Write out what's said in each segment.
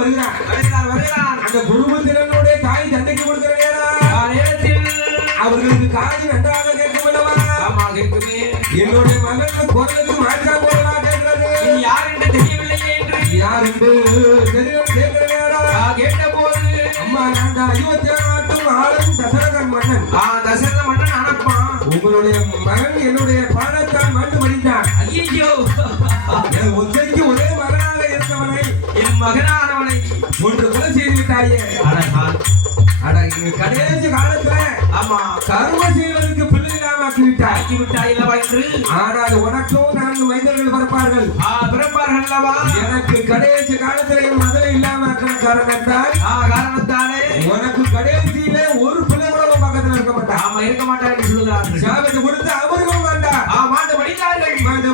வருகிறான். அந்த குருபுத்திரனுடைய தாய் தந்தைக்கு கொடுக்கிற நேரத்தில் அவர்களுக்கு காது நன்றாக கேட்கும் அல்லவா? கேட்குமே. என்னுடைய மகனுக்கு குரலுக்கு மாற்றா போறதா கேட்கிறது. யார் என்று தெரியவில்லையே என்று யார் என்று கேட்கிற நேரம் கேட்ட போது அம்மா நான் தான் அயோத்தியா நாட்டும் ஆளும் தசரதன் மன்னன். தசரத மன்னன் அனப்பா உங்களுடைய மகன் என்னுடைய பாடத்தான் மண்டு மடித்தான். ஐயோ, ஒன்றைக்கு ஒரே மகனாக இருந்தவனை என் மகனானவனை ஒன்று கொலை செய்து விட்டாயே. அட இங்க கடைசி காலத்துல கர்ம செய்வதற்கு பிள்ளைகளாக ஆக்கி விட்டாய் அல்லவா என்று. ஆனால் உனக்கும் 4 மைந்தர்கள் பிறப்பார்கள் அல்லவா. எனக்கு கடைசி காலத்துல என் மதுரை இல்லாம இருக்கிற காரணத்தானே உனக்கு கடைசியில ஒரு பிள்ளை கூட உன் பக்கத்துல இருக்க மாட்டான். இருக்க மாட்டான் என்று சொல்லுகிறார்கள். சாபத்தை கொடுத்து அவருக்கும் வேண்டாம். மாட்டு மடித்தார்கள். மனித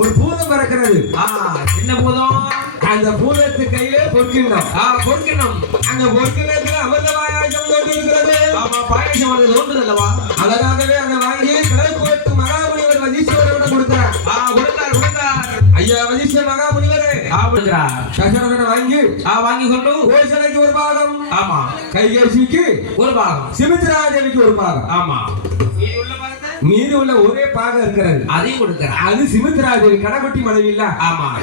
ஒரு பூதம் பறக்கிறது. என்ன பூதம்? அந்த பூதத்து கையிலே பொற்கிண்ணம். அந்த பொற்கிண்ணத்துல அமிர்த பாயாசம் தோன்றிருக்கிறது. பாயாசம் தோன்றுதல்லவா? அழகாகவே அந்த வாங்கி கடற்போட்டு மகாமுனிவர் வதீஸ்வரரிடம் கொடுத்தார். ஐயா வதீஸ்வர மகாமுனிவரே தசரதனை வாங்கி கொண்டு கோசலைக்கு ஒரு பாகம், கைகேசிக்கு ஒரு பாகம், சுமித்ராதேவிக்கு ஒரு பாகம், மீது உள்ள ஒரே பாகம் இருக்கிறது, அதையும் கொடுக்கிறார். அது சுமித்ராதேவி கடைக்குட்டி மனைவி இல்ல,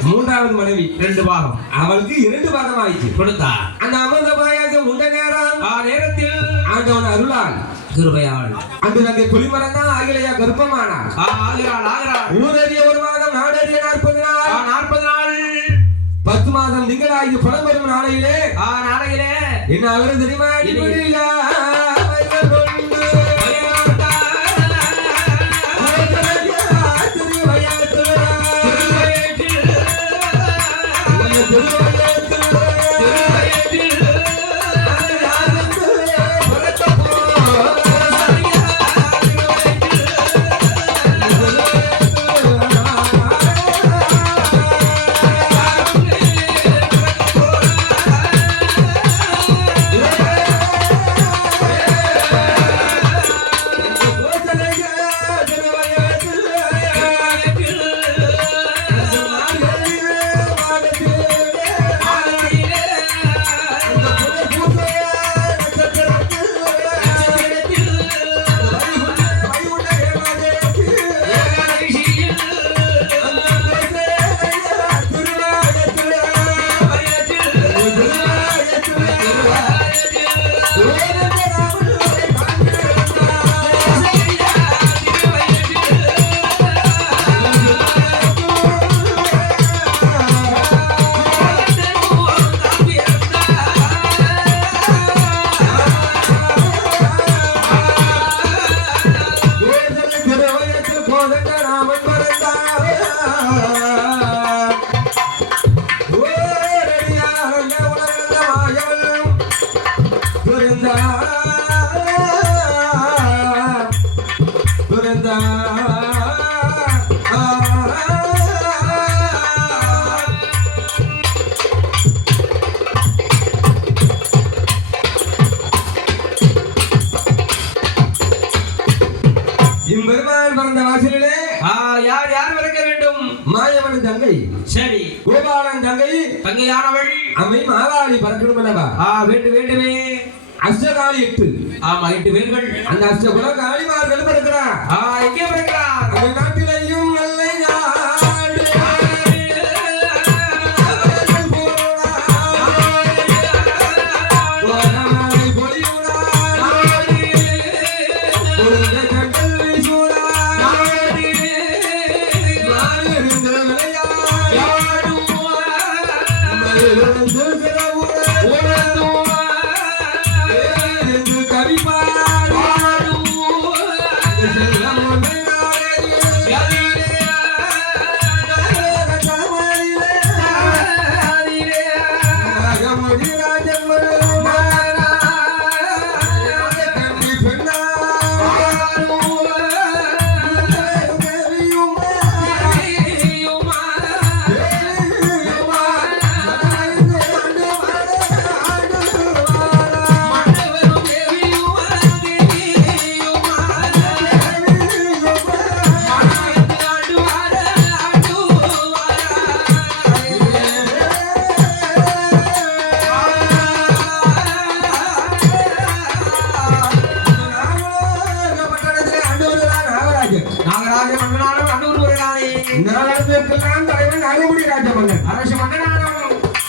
3வது மனைவி, 2 பாகம். அவளுக்கு 2 பாகம் ஆயிடுச்சு கொடுத்தார். அந்த அமிர்த பாயாசம் உண்ட நேரத்தில் ஆண்டவன் அருளால் கிருபையால் அங்கே புலிமரம் தான் ஆகிலையா கர்ப்பமானார். ஊரறிய ஒரு மாதம், நாடறிய 40 நாள், 10 மாதம் திங்களாகி பணம் வரும் நாளையிலே என்ன அவரும் தெரியுமா? மாயவன் தங்கை சரி கோபாலன் தங்கை தங்கையானவள் அவை மாவாளி பறக்கணும் அல்லவா வேண்டுமே அஷ்டகாலி 8 ஆமா 8 பேர்கள் அந்த அஷ்டகுல காளிமார்கள் பிறக்கிறார் எங்கே பிறக்கிறார் அந்த நாட்டிலையும் நல்ல நாடு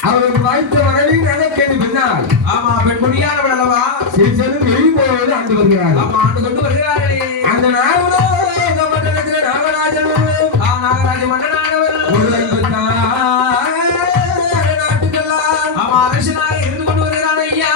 அவருக்கு வாய்த்த வரவில் நடக்கிறது பின்னால் ஆமா பெண்மணியானவள் அல்லவா சிறிசனும் வெளிப்போவது ஆண்டு வருகிறார் ஆமா ஆண்டு கொண்டு வருகிறார்களே அந்த நாவலோ மண்டலத்தில் நாகராஜன் நாகராஜ மன்னனானவர் ஒரு 56 நாட்டுக்கெல்லாம் ஆமா அரசனாக இருந்து கொண்டு வருகிறான் ஐயா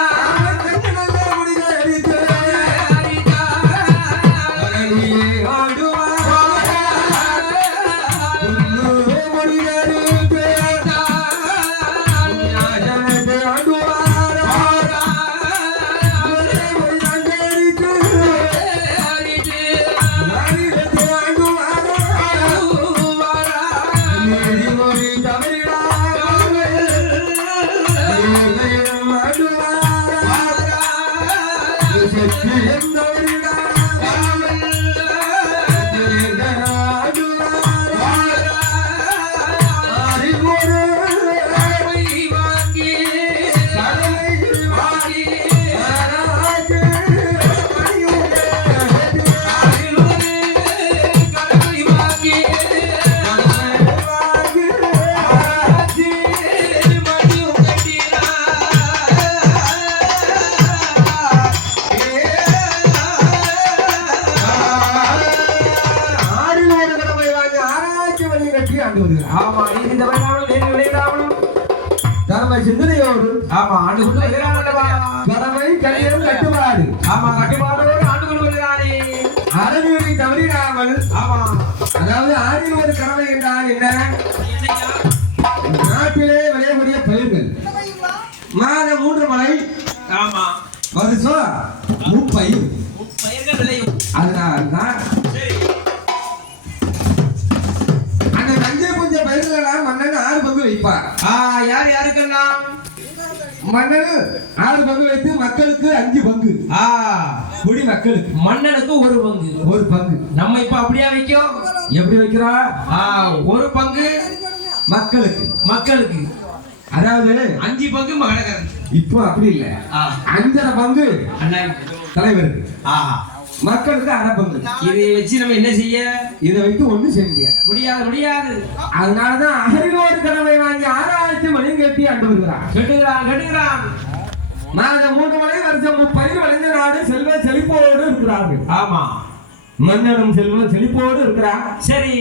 சிந்தனையோடு ஆமா ஆண்டு கொண்டு வருகிறான் கடமை கல்யாணம் கட்டுப்பாடு ஆமா கட்டுப்பாடோடு ஆண்டு கொண்டு வருகிறானே அறநூலை தவறிடாமல் ஆமா அதாவது ஆடில் ஒரு கடமை என்றால் என்ன நாட்டிலே விளையக்கூடிய பயிர்கள் மாதம் 3 மழை ஆமா வருஷம் முப்பயிர் பயிர்கள் விளையும் அதனால்தான் அந்த நஞ்சை புஞ்ச பயிர்கள் எல்லாம் மன்னன் 6 பங்கு வைப்பார் யார் யாருக்கெல்லாம் மன்னன் 6 பங்கு வைத்து மக்களுக்கு 5 பங்கு குடி மக்களுக்கு மன்னனுக்கு ஒரு பங்கு நம்ம இப்ப அப்படியே வைக்கும் எப்படி வைக்கிறோம் ஒரு பங்கு மக்களுக்கு அதாவது 5 பங்கு மகனகர் இப்போ அப்படி இல்ல 5.5 பங்கு தலைவருக்கு மக்களுக்கு 1/2 பங்கு இதை வச்சு நம்ம என்ன செய்ய இதை வைத்து ஒண்ணும் செய்ய முடியாது அதனாலதான் அகரிலோடு கடமை வாங்கி 6000 மணி கட்டி ஆண்டு வருகிறான் கட்டுகிறான் மாதம் 3 மணி வருஷம் பயிர் விளைஞ்ச நாடு செல்வ செழிப்போடு இருக்கிறார்கள் ஆமா மன்னனும் செல்வ செழிப்போடு இருக்கிறார் சரி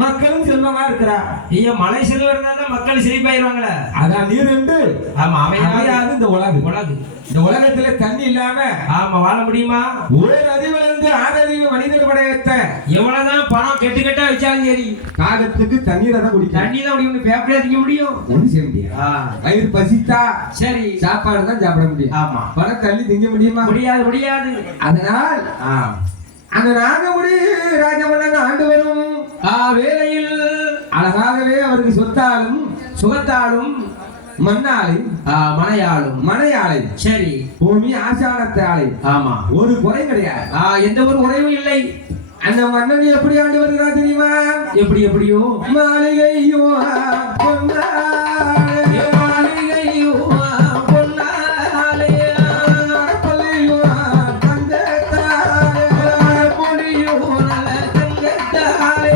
மக்களும் செல்வமா இருக்கிறா ஐயா மழை செல்வம் இருந்தாலும் மக்கள் செழிப்பாயிருவாங்களே அதான் நீர் என்று ஆமா அமையாது இந்த உலகு இந்த உலகத்துல தண்ணி இல்லாம ஆமா வாழ முடியுமா ஒரு அறிவிலிருந்து 6 அறிவு மனிதர் படையத்த எவ்வளவுதான் பணம் கெட்டா வச்சாலும் சரி காகத்துக்கு தண்ணீரை தான் குடிக்கும் தண்ணி தான் முடியும் பேப்பரே அதிக முடியும் ஒண்ணு செய்ய முடியாது வயிறு பசித்தா சரி சாப்பாடு தான் சாப்பிட முடியும் ஆமா பணம் தள்ளி திங்க முடியுமா முடியாது அதனால் அந்த நாகமுடி ராஜமன்னன் ஆண்டு வரும் வேளையில் அழகாகவே அவருக்கு சொத்தாலும் சுகத்தாலும் மண்ணாலை மனையாளை சரி பூமி ஆசானத்தை ஆலை ஆமா ஒரு குறை கிடையாது எந்த ஒரு குறைவும் இல்லை அந்த மன்னன் எப்படி ஆண்டு வருகிறார் தெரியுமா? எப்படியோ மாளிகையோ பொன்னாலே, மாளிகையோ பொன்னாலே, பள்ளியோ தங்கத்தாலே, பொழியோ நல்ல தங்கத்தாலே,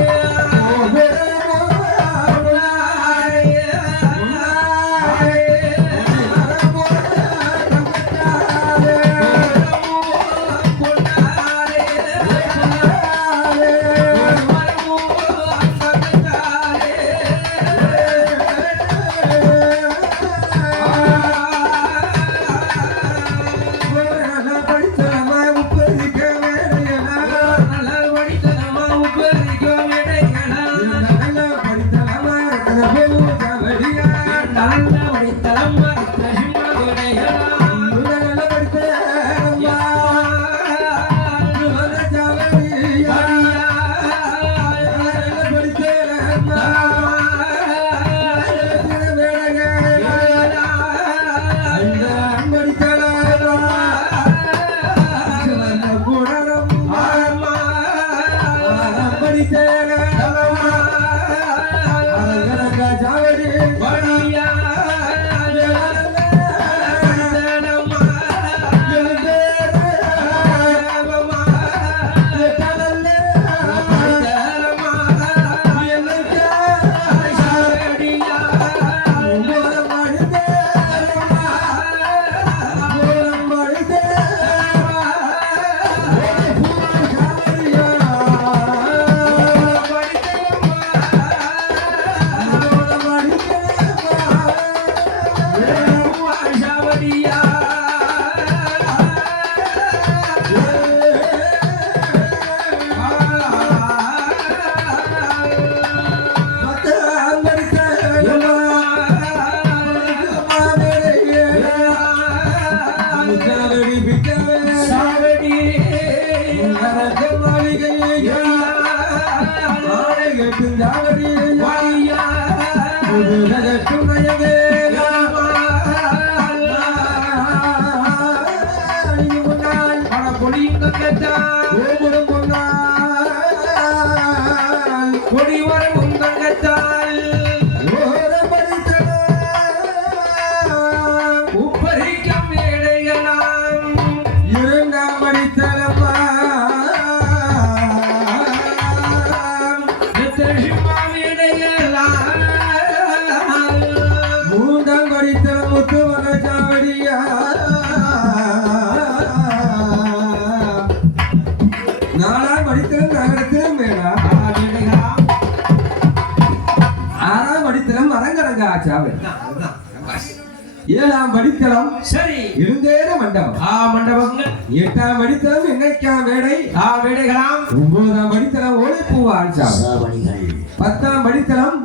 ஏழாம் படித்தளம் சரி இருந்தேற மண்டபம் மண்டபங்கள். எட்டாம் படித்தளம் எண்ணைக்காம் வேடை வேடைகளாம். ஒன்பதாம் படித்தளம் ஓலைப்பூவாள் சாவடிகள். 10ஆம் படித்தளம்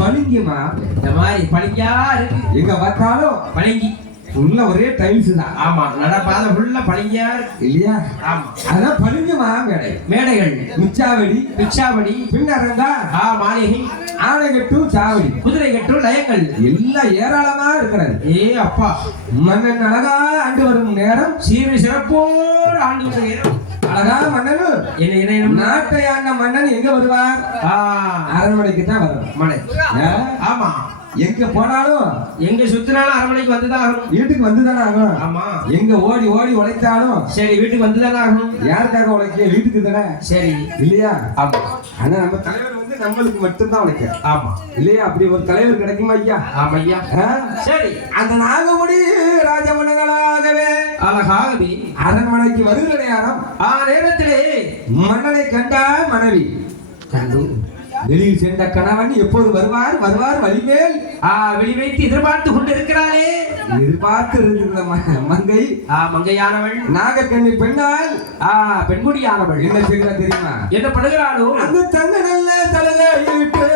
பளிங்குமா. இந்த மாதிரி பளிங்கா இருக்கு. எங்க பார்த்தாலும் பளிங்கி ஃபுல்லா ஒரே டைல்ஸ் தான். ஆமா, நடப்பாத ஃபுல்லா பளிங்கா இருக்கு இல்லையா? ஆமா, அதான் பளிங்குமா மேடை. மேடைகள் மிச்சாவடி, பிச்சாவடி, பின்னரங்கா, மாளிகை, ஆனைகட்டு, சாவடி, குதிரை கட்டு, லயங்கள் எல்லாம் ஏராளமா இருக்கிறது. அப்பா, மன்னன் அழகா ஆண்டு வரும் நேரம், சீமை சிறப்போடு ஆண்டு வரும் நேரம். அழகா மன்னன் என்ன நாட்டை ஆண்ட மன்னன் எங்க வருவார்? அரண்மனைக்கு தான் வருவார். மலை. ஆமா, எங்க போனாலும் எங்க சுத்தினாலும் அரண்மனைக்கு வந்துதான் ஆகணும். வீட்டுக்கு வந்துதானே ஆகணும். ஆமா, எங்க ஓடி ஓடி உழைத்தாலும் சரி வீட்டுக்கு வந்துதானே ஆகணும். யாருக்காக உழைக்க? வீட்டுக்கு தானே. சரி இல்லையா? ஆமா, ஆனா நம்ம தலைவர் வந்து நம்மளுக்கு மட்டும்தான் உழைக்க. ஆமா இல்லையா? அப்படி ஒரு தலைவர் கிடைக்குமா ஐயா? ஆமா ஐயா. சரி, அந்த நாகமுடி ராஜமன்னர்களாகவே அழகாகவே அரண்மனைக்கு வருகிற நேரம், நேரத்திலே மன்னனை கண்டா மனைவி கண்டு வெளியில் சென்ற கணவன் எப்போது வருவார் வருவார் வழிமேல் வெளி வைத்து எதிர்பார்த்து கொண்டு இருக்கிறாரே. எதிர்பார்த்து இருந்த மங்கை மங்கையானவள் நாகக்கண்ணி பெண்ணால் பெண்குடியானவள் என்ன செய்கிறார் தெரியுமா? என்ன பண்ணுகிறாளோ? அங்கு தங்க நல்ல தலையிட்டு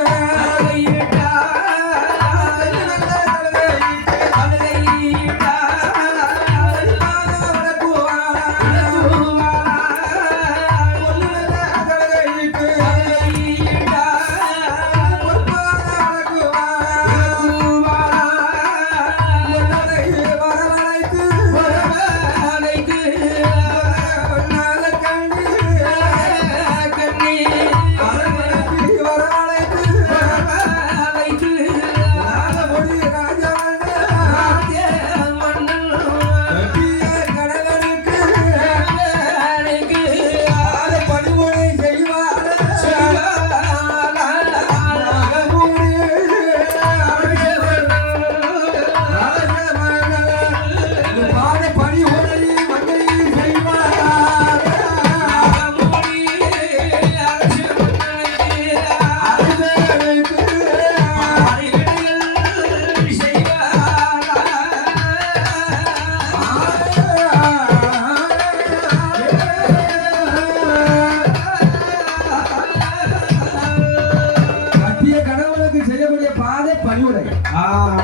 பாதை பணிவுடை.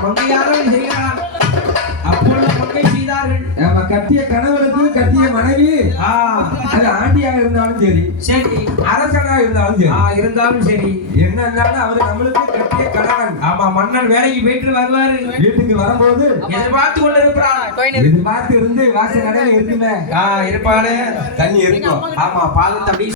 மங்கையாரும் செய்கிறார். அப்பொழுது மங்கை செய்தார்கள். நம்ம கட்டிய கணவனுக்கு கட்டிய மனைவி அது ஆண்டியாக இருந்தாலும் சரி, சரி, அரசனா இருந்தாலும் சரி, இருந்தாலும் சரி, என்ன இருந்தாலும் அவர் நம்மளுக்கு கட்டிய கணவன். ஆமா, மன்னன் வேலைக்கு போயிட்டு வருவாரு. வீட்டுக்கு வரும்போது எதிர்பார்த்து கொண்டு இருக்கிறான். எதிர்பார்த்து இருந்து வாசல் கடையில இருக்குமே இருப்பாளே, தண்ணி இருக்கும். ஆமா, பாதத்தை அப்படி